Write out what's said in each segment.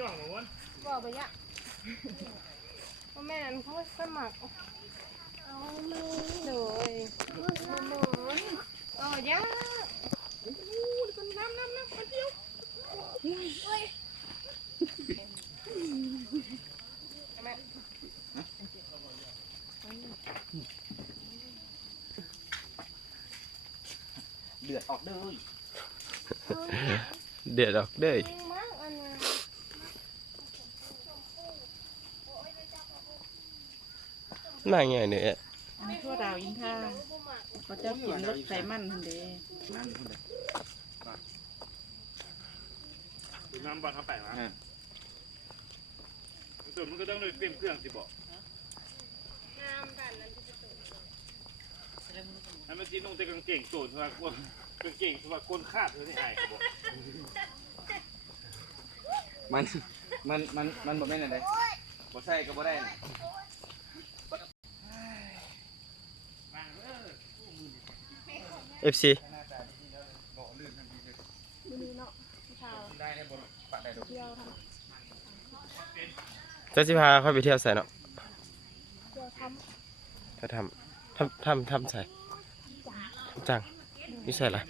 จ่องบอกว่าบอกไปยะว่าแม่นเขาสมัครเอาเลยหมุนยะน้ำคนเดียวเดือดออกเลย เดือดออกเลยน่าไงเนี่ยทั่วดาวอินทาเขาจะกินรสไขมันทันเดนั่นน้ำบอลเข้าไปวะส่วนมันก็ต้องเลยเตรียมเครื่องสิบอกน้ำกันนั้นที่จะตุ่นให้มันจีนงแต่กางเกงโจรเพราะว่ากางเกงเพราะว่าก้นขาดเธอที่ไอ้บอกมันบ่แม่นอะไรบ่ใส่ก็บ่ได้เอฟซีเจ้าสิพาค่อยไปเที่ยวใส่เนาะจะทำใส่จังนี่ใส่ละ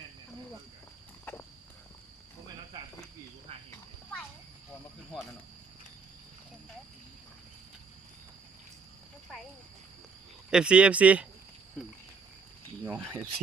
เอฟซีน้อง FC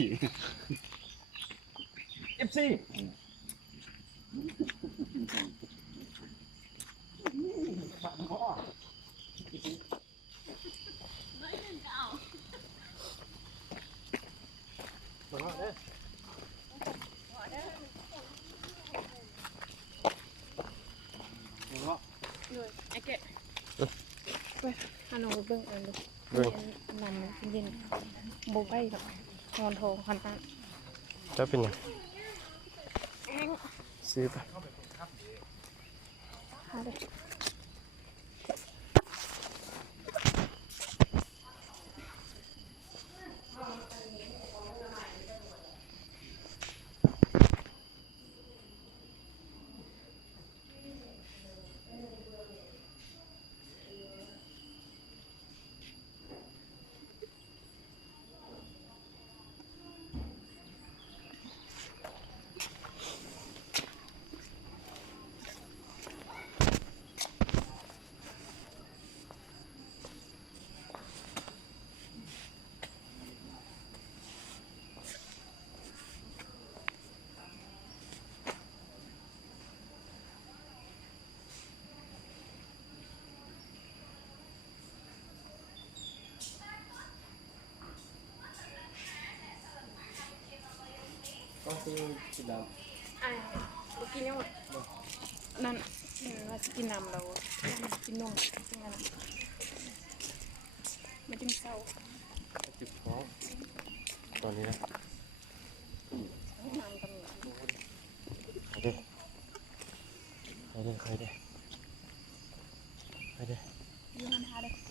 ไอ้เกะไปฮันโนเบิ้งเลย เบิ่ง นำยินโบใบกับนอนโทคันตัน เจ้าเป็นยังซื้อปะ หาเลย ก็คือสีดำ เมื่อกี้เนี่ยนั่นว่าจะกินน้ำเรากินนมงั้นนะไม่จิ้มเศร้า จิบท้องตอนนี้นะ น้ำกัน ใครเด้ ยืนหันหาเลย